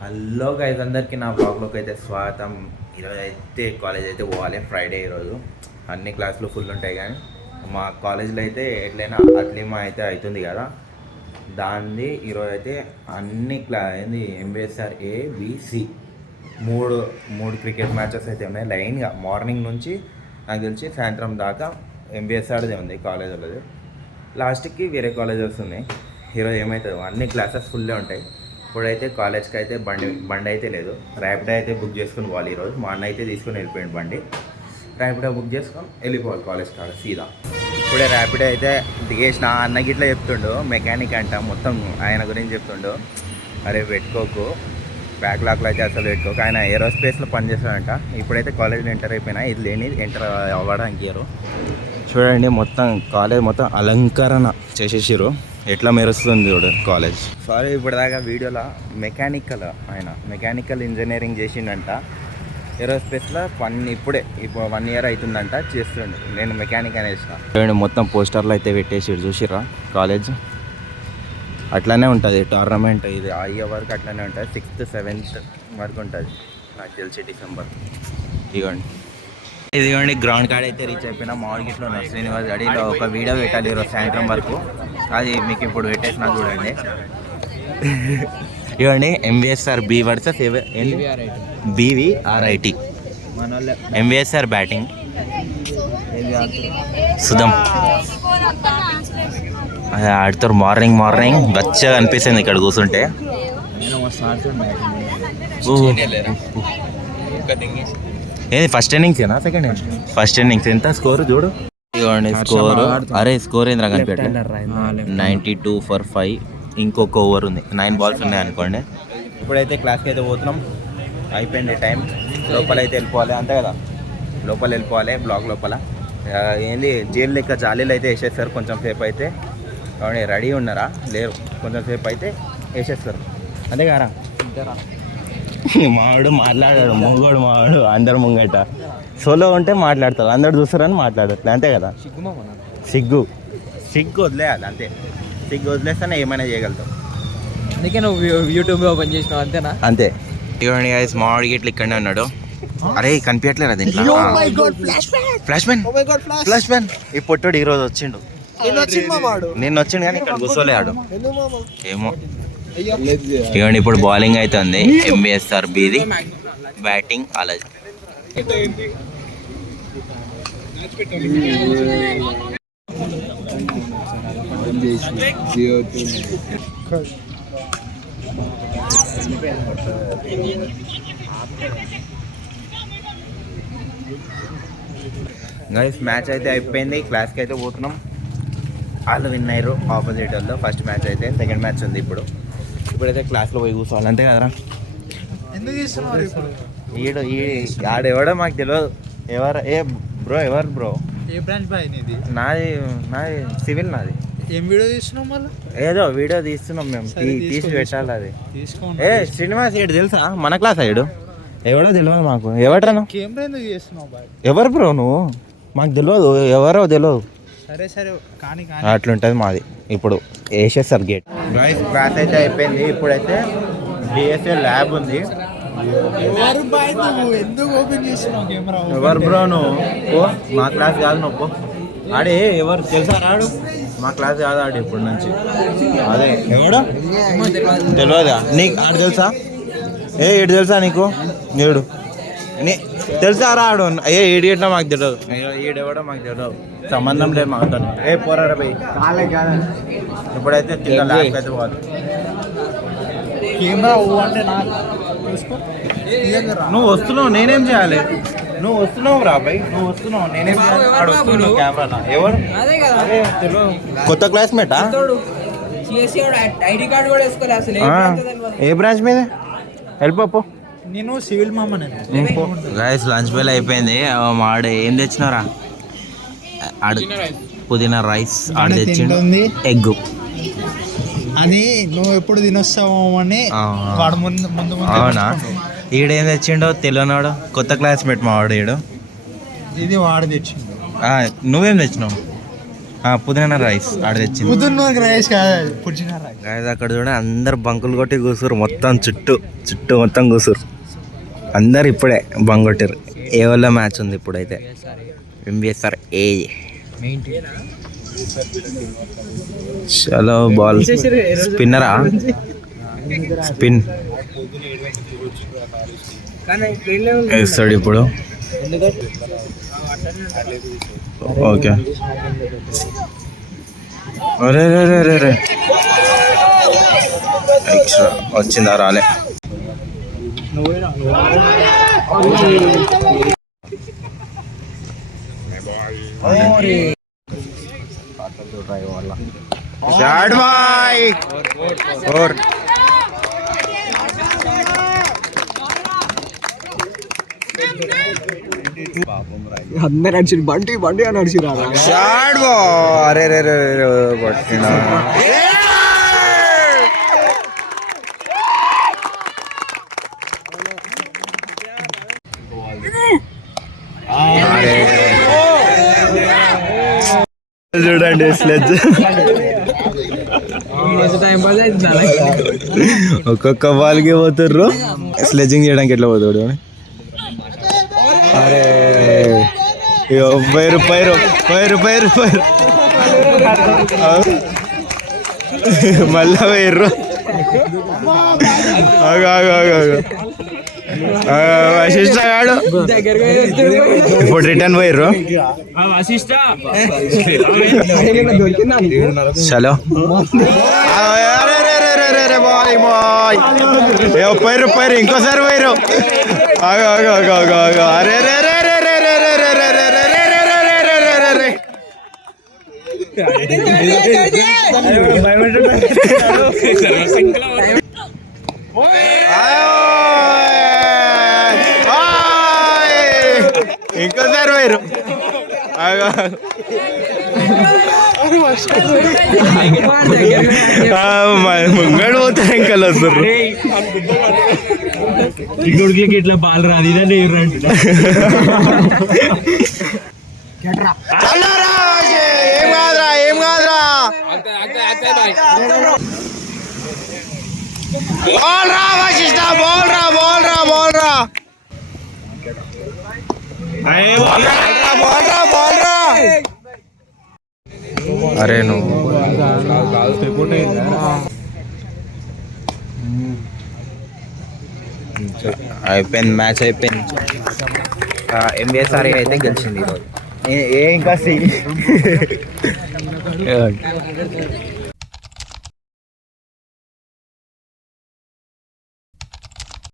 Hello guys, అందరికీ నా బ్లాగ్లోకి అయితే స్వాగతం. ఈరోజు అయితే కాలేజ్ అయితే పోవాలి. ఫ్రైడే ఈరోజు అన్ని క్లాసులు ఫుల్ ఉంటాయి. కానీ మా కాలేజ్లో అయితే ఎట్లయినా అట్లీమా అయితే అవుతుంది కదా, దాన్ని ఈరోజు అయితే అన్ని ఏంది ఎంబీఎస్ఆర్ ఏబిసి మూడు క్రికెట్ మ్యాచెస్ అయితే ఉన్నాయి లైన్గా. మార్నింగ్ నుంచి నాకు తెలిసి సాయంత్రం దాకా ఎంబీఎస్ఆర్దే ఉంది కాలేజ్ వాళ్ళది. లాస్ట్కి వేరే కాలేజెస్ ఉన్నాయి. ఈరోజు ఏమవుతుంది, అన్ని క్లాసెస్ ఫుల్లే ఉంటాయి. ఇప్పుడైతే కాలేజ్కి అయితే బండి అయితే లేదు. ర్యాపిడో అయితే బుక్ చేసుకుని పోవాలి. ఈరోజు మా అన్న అయితే తీసుకుని వెళ్ళిపోయాడు బండి. ర్యాపిడో బుక్ చేసుకొని వెళ్ళిపోవాలి కాలేజ్ కాడ సీదా. ఇప్పుడే ర్యాపిడో అయితే దిగేసిన. అన్నకి ఇట్లా చెప్తుండు, మెకానిక్ అంట, మొత్తం ఆయన గురించి చెప్తుండు. అరే పెట్టుకోకు, బ్యాక్లాక్లో అయితే అసలు పెట్టుకోకు. ఆయన ఏరోస్పేస్లో పనిచేస్తాడంట. ఇప్పుడైతే కాలేజ్లో ఎంటర్ అయిపోయినా, ఇది లేని ఎంటర్ అవ్వడానికి ఇయరు. చూడండి, మొత్తం కాలేజ్ మొత్తం అలంకరణ చేసేసారు. ఎట్లా మెరుస్తుంది చూడు కాలేజ్. సారీ, ఇప్పటిదాకా వీడియోలో మెకానికల్ ఇంజనీరింగ్ చేసిండంట. ఏరోస్పేస్లో ఇప్పుడు 1 year అవుతుందంట చేస్తుండు. నేను మెకానిక్ అనేసిన. చూడండి, మొత్తం పోస్టర్లు అయితే పెట్టేసి చూసిరా. కాలేజ్ అట్లానే ఉంటుంది. టోర్నమెంట్ ఇది అయ్యే వరకు అట్లానే ఉంటుంది. 6th 7th వరకు ఉంటుంది నాకు తెలిసి, డిసెంబర్. ఇదిగోండి గ్రౌండ్ కాడ అయితే రీచ్ అయిపోయినా. మామిడిగిట్లో శ్రీనివాస్ గడిలో ఒక వీడియో పెట్టాలి ఈరోజు సాయంత్రం వరకు. అది మీకు ఇప్పుడు పెట్టేసినా చూడండి. ఇవ్వండి, MVSR B versus BVRIT. MVSR batting సుధం అది ఆడుతారు. మార్నింగ్ బచ్చగా అనిపిస్తుంది ఇక్కడ కూర్చుంటే. ఏది ఫస్ట్ ఇన్నింగ్సేనా సెకండ్ ఇన్నింగ్స్? First innings. ఎంత స్కోరు చూడు. ఇవ్వండి స్కోరు. అరే స్కోర్ ఏంద్రా కనిపెట్టండి. 92 for 5. ఇంకొక ఓవర్ ఉంది. 9 balls ఉన్నాయి అనుకోండి. ఇప్పుడైతే క్లాస్కి అయితే పోతున్నాం. అయిపోయింది టైం. లోపల అయితే వెళ్ళిపోవాలి, అంతే కదా. లోపల వెళ్ళిపోవాలి, బ్లాక్ లోపల. ఏంది జైలు లెక్క జాలీలు అయితే వేసేస్తారు. కొంచెం సేపు అయితే రెడీ ఉన్నారా లేరు, కొంచెం సేపు అయితే వేసేస్తారు, అంతే కదా. మావాడు మాట్లాడాడు, ముంగోడు మావాడు అందరు ముంగట. సోలో ఉంటే మాట్లాడతారు, అందరు చూస్తారని మాట్లాడట్లే, అంతే కదా. సిగ్గు వదిలేయాలి, అంతే. సిగ్గు వదిలేస్తేనే ఏమైనా చేయగలుగుతావు. అందుకే నువ్వు యూట్యూబ్ ఓపెన్ చేసినావు, అంతేనా? అంతే. ఇవ్వండి గైస్, మామిడి గిట్లు ఇక్కడనే ఉన్నాడు. అరే కనిపించట్లేదు దీంట్లో. ఫ్లాష్ మ్యాన్ ఈ పొట్టోడు ఈరోజు వచ్చిండు. నిన్న వచ్చిండు కానీ ఇక్కడ కూర్చోలేడు ఏమో. ఇవ్వండి, ఇప్పుడు బౌలింగ్ అవుతుంది ఎంబీఎస్ఆర్ బిది, బ్యాటింగ్ అలా. గైస్, మ్యాచ్ అయితే అయిపోయింది. క్లాస్కి అయితే పోతున్నాం. వాళ్ళు విన్ అయ్యారు ఆపోజిట్ వాళ్ళు. ఫస్ట్ మ్యాచ్ అయితే, సెకండ్ మ్యాచ్ ఉంది ఇప్పుడైతే క్లాస్లో పోయి కూర్చోవాలి, అంతే కదరా. ఆడెవడో మాకు తెలియదు. ఎవరు బ్రో? ఏ బ్రాంచ్ బాయ్ నీది? నాది సివిల్. నాది ఏం వీడియో తీస్తున్నాం మళ్ళీ? ఏదో వీడియో తీస్తున్నాం మేము, తీసి పెట్టాలి అది. శ్రీనివాస్ ఏడు తెలుసా? మన క్లాస్ అయ్యాడు. ఎవడో తెలియదు మాకు. ఎవడరా? కెమెరా ఎందుకు చేస్తున్నావు బాయ్? ఎవరు బ్రో నువ్వు? మాకు తెలియదు, ఎవరో తెలియదు. సరే కానీ అట్లుంటుంది మాది. ఇప్పుడు వేసేస్తారు గేట్. క్లాస్ అయితే అయిపోయింది. ఇప్పుడైతే డిఎస్ఏ ల్యాబ్ ఉంది. ఎందుకు ఓపెన్ చేస్తున్నావు కెమెరా? ఎవరు బ్రో నువ్వు? మా క్లాస్ కాదు నువ్వు. ఆడే ఎవరు తెలుసా? రాడు మా క్లాస్ కాదు ఆడు ఇప్పటి నుంచి. అదే ఎవడు తెలియదా నీకు? ఆడు తెలుసా? ఏడు తెలుసా నీకు? ఏడు తెలుసా? రాడు ఏడియట్లో మాకు తెలియదు. ఈడెవడో మాకు తెలియదు, సంబంధం లేదు మాకు. పోరాడా పోయి. ఇప్పుడైతే ల్యాబ్కి అయితే పోవాలి. నువ్వు వస్తున్నావు, నేనేం చేయాలి? నువ్వు వస్తున్నావు రా బై, నువ్వు వస్తున్నావు, నేనేం చేయాలి? కెమెరా ఎవరు? కొత్త క్లాస్మేటా? ఏ బ్రాంచ్ మీద? వెళ్ళిపో. నేను సివిల్ మామ. గైస్, లంచ్ బెల్ అయిపోయింది. మాడు ఏం తెచ్చినారా? ఆడు పుదీనా రైస్ ఆడు తెచ్చిండు, ఎగ్. అది నువ్వు ఎప్పుడు తినొస్తావు అని వాడు ముందు. అవునా? ఈడేం తెచ్చిండో తెలియనాడు. కొత్త క్లాస్మేట్ మా వాడు. ఈడు ఇది వాడు తెచ్చిండు. నువ్వేం తెచ్చినావు? పుదీనా రైస్ ఆడ తెచ్చింది. పుదీనా రైస్ కాదు, పుదీనా రైస్. గాయస్ అక్కడ చూడ అందరు బంకులు కొట్టి కూసురు, మొత్తం చుట్టూ మొత్తం కూసురు అందరు. ఇప్పుడే బంక్ కొట్టారు. ఏ వల్ల మ్యాచ్ ఉంది ఇప్పుడైతే, ఎంబీఎస్ఆర్ ఏ. చలో బాల్ స్పిన్నరా, స్పిన్ వేస్తాడు ఇప్పుడు. ఓకే, అరే రే రే రే ఎక్స్ట్రా వచ్చిందా, రాలే. Shot boy, four. అందరు నడిచి బండి అని నడిచిరా. షాట్ బాయ్, అరే రే రే రే పట్టినా. చూడండి స్లెడ్జ్ ఒక్కొక్క బాల్కి పోతుర్రు. స్లెడ్జింగ్ చేయడానికి ఎట్లా పోతాడు? అరే పైరు పైరు పైరు పైరు పైరు మళ్ళా వేర్రు. వశిష్ట గాడు ఇప్పుడు రిటర్న్ పోయిర్రు. చలో పోయిర్రు పోయిర్రు, ఇంకోసారి పోయిర్రు. అరే రే రే రే రే రే రే రే రే రే రే రే రే. ఇంకోసారి పోయిర్రు. ముంగడు పోతారు, ఇంకా వస్తారు. ఇంకొకరికి ఇట్లా బాల్ రాదు, ఇదే ఏం కాదురా, ఏం కాదురా. బాల్ రా వశిష్ట, బాల్ రా, బాల్ రా, బాల్ రా, బాల్ రా, బాల్ రా. అరే నువ్వు అయిపోయింది, మ్యాచ్ అయిపోయింది. ఎంబీఎస్ఆర్ అయితే గెలిచింది ఈరోజు. ఇంకా